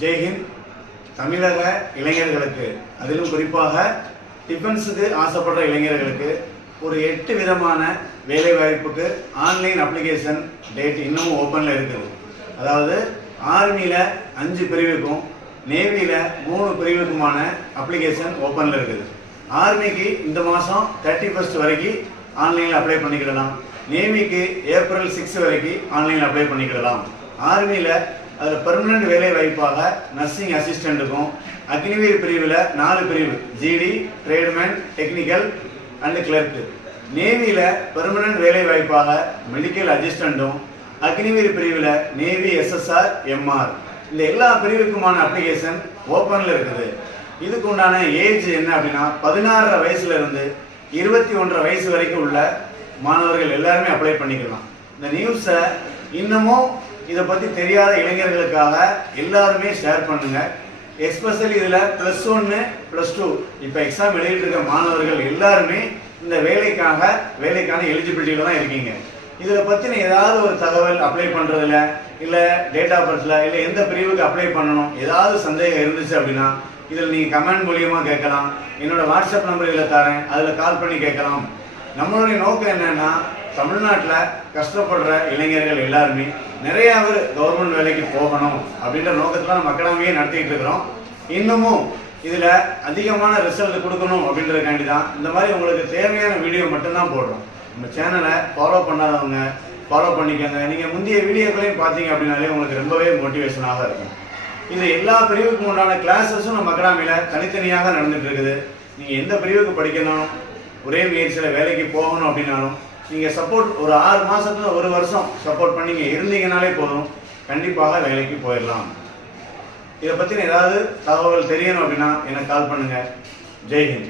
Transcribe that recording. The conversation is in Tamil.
ஜெய்ஹிந்த். தமிழக இளைஞர்களுக்கு, அதிலும் குறிப்பாக டிஃபென்ஸுக்கு ஆசைப்படுற இளைஞர்களுக்கு ஒரு 8 விதமான வேலைவாய்ப்புக்கு ஆன்லைன் அப்ளிகேஷன் டேட் இன்னமும் ஓப்பனில் இருக்குது. அதாவது ஆர்மியில் 5 பிரிவுக்கும் நேவியில் 3 பிரிவுக்குமான அப்ளிகேஷன் ஓப்பனில் இருக்குது. ஆர்மிக்கு இந்த மாதம் 31 வரைக்கும் ஆன்லைனில் அப்ளை பண்ணிக்கிடலாம். நேவிக்கு ஏப்ரல் 6 வரைக்கும் ஆன்லைனில் அப்ளை பண்ணிக்கிடலாம். ஆர்மியில் அதில் பெர்மனன்ட் வேலை வாய்ப்பாக நர்சிங் அசிஸ்டண்ட்டுக்கும் அக்னிவீர் பிரிவில் 4 பிரிவு, GD, tradesman, technical and clerk. நேவியில் பெர்மனன்ட் வேலை வாய்ப்பாக மெடிக்கல் அசிஸ்டண்ட்டும் அக்னிவீர் பிரிவில் நேவி எஸ்எஸ்ஆர் எம்ஆர், இந்த எல்லா பிரிவுக்குமான அப்ளிகேஷன் ஓப்பனில் இருக்குது. இதுக்கு உண்டான ஏஜ் என்ன அப்படின்னா 16 வயசுல இருந்து 21 வயசு வரைக்கும் உள்ள மாணவர்கள் எல்லாருமே அப்ளை பண்ணிக்கலாம். இந்த நியூஸை இன்னமும் இதை பற்றி தெரியாத இளைஞர்களுக்காக எல்லாருமே ஷேர் பண்ணுங்க. எஸ்பெஷலி இதில் +1 +2 இப்போ எக்ஸாம் எழுதிட்டு இருக்க மாணவர்கள் எல்லாருமே இந்த வேலைக்கான எலிஜிபிலிட்டியில் தான் இருக்கீங்க. இதில் பற்றின ஏதாவது ஒரு தகவல் அப்ளை பண்ணுறதுல இல்லை டேட் ஆஃப் பர்த்தில் இல்லை எந்த பிரிவுக்கு அப்ளை பண்ணணும் ஏதாவது சந்தேகம் இருந்துச்சு அப்படின்னா இதில் நீங்கள் கமெண்ட் மூலியமாக கேட்கலாம். என்னோட வாட்ஸ்அப் நம்பர் இதில் தரேன், அதில் கால் பண்ணி கேட்கலாம். நம்மளுடைய நோக்கம் என்னன்னா, தமிழ்நாட்டில் கஷ்டப்படுற இளைஞர்கள் எல்லாருமே நிறைய பேர் கவர்மெண்ட் வேலைக்கு போகணும் அப்படின்ற நோக்கத்தில் நம்ம அகாடமியே நடத்திட்டு இருக்கிறோம். இன்னமும் இதில் அதிகமான ரிசல்ட் கொடுக்கணும் அப்படின்றதுக்காண்டி தான் இந்த மாதிரி உங்களுக்கு தேவையான வீடியோ மட்டும்தான் போடுறோம். நம்ம சேனலை ஃபாலோ பண்ணாதவங்க ஃபாலோ பண்ணிக்கோங்க. நீங்கள் முந்தைய வீடியோக்களையும் பார்த்தீங்க அப்படின்னாலே உங்களுக்கு ரொம்பவே மோட்டிவேஷனாக இருக்கும். இது எல்லா பிரிவுக்கும் உண்டான கிளாஸஸும் நம்ம அகாடமியில் தனித்தனியாக நடந்துட்டு இருக்குது. நீங்கள் எந்த பிரிவுக்கு படிக்கணும், ஒரே முயற்சியில் வேலைக்கு போகணும் அப்படின்னாலும் நீங்கள் சப்போர்ட் ஒரு 6 மாதத்துல 1 வருஷம் சப்போர்ட் பண்ணி நீங்கள் இருந்தீங்கனாலே போதும், கண்டிப்பாக வேலைக்கு போயிடலாம். இதை பற்றின ஏதாவது தகவல் தெரியணும் அப்படின்னா எனக்கு கால் பண்ணுங்கள். ஜெய்ஹிந்த்.